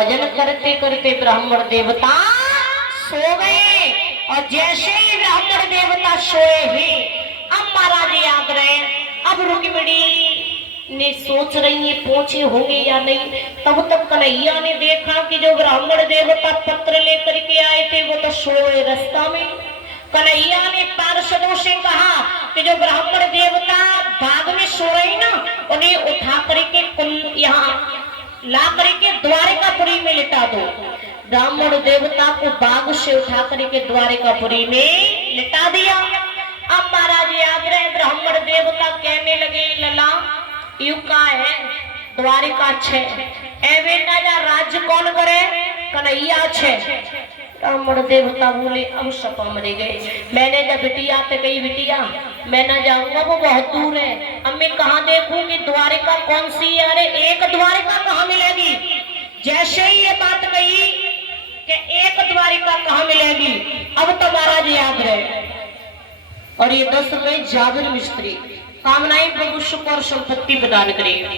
भजन करते करते ब्राह्मण देवता सो गए और जैसे ही ब्राह्मण देवता सोए ही अब महाराज याद रहे। अब रुक्मिणी ने सोच रही है पहुंचे होंगे या नहीं। तब तक कन्हैया ने देखा कि जो ब्राह्मण देवता पत्र लेकर के आए थे वो तो सोए रास्ता में। कन्हैया ने पार्षदों से कहा कि जो ब्राह्मण देवता बाग में सो रहे ना उन्हें उठा करके यहाँ ला करके द्वारिकापुरी में लिटा दो। ब्राह्मण देवता को बाग से उठा करके द्वारिकापुरी में लिटा दिया। अब महाराज याद रहे ब्राह्मण देवता कहने लगे लला युका है द्वारिका छे ए बेटा या राज्य कौन करे कन्हैया छे। ब्राह्मण देवता बोले अब सपा मरे गए। मैंने जब बिटिया पे कही बिटिया मैं ना जाऊंगा वो बहुत दूर है। अब मैं कहाँ देखूं कि द्वारिका कौन सी है। अरे एक द्वारिका कहाँ मिलेगी। जैसे ही ये बात कही कि एक द्वारिका कहाँ मिलेगी अब तो महाराज याद रहे। और ये 10 रुपए जादर मिस्त्री कामनाएं प्रभु सुख और संपत्ति प्रदान करेगा।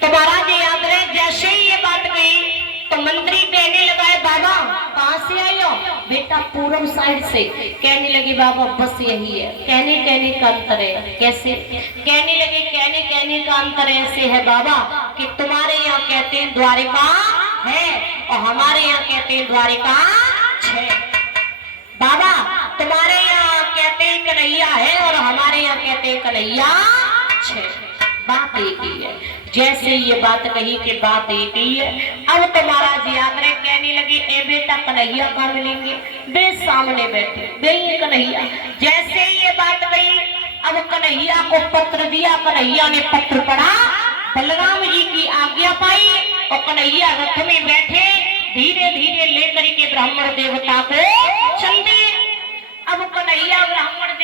तो महाराज याद रहे जैसे ही ये बात कही तो मंत्री कहने लगा है बाबा कहाँ से आई हो। बेटा पूर्व साइड से। कहने लगी बाबा बस यही है। कहने कहने का अंतर है। कैसे कहने लगे कहने कहने का अंतर ऐसे है बाबा कि तुम्हारे यहाँ कहते हैं द्वारिका है और हमारे यहाँ कहते हैं द्वारिका है। बाबा तुम्हारे यहाँ कहते हैं कन्हैया है और हमारे यहाँ कहते हैं कन्हैया है। बात एक ही है। जैसे ये बात कही कि बात एक ही है। अब तुम्हारा याद रहे कहने लगे ए बेटा कन्हैया कहाँ मिलेंगे। बे सामने बैठे बे कन्हैया। जैसे ही ये बात कही अब कन्हैया को पत्र दिया। कन्हैया ने पत्र पढ़ा बलराम जी की आज्ञा पाई और कन्हैया रथ में बैठे धीरे धीरे लेकर के ब्राह्मण देवता को चल दिए। अब कन्हैया ब्राह्मण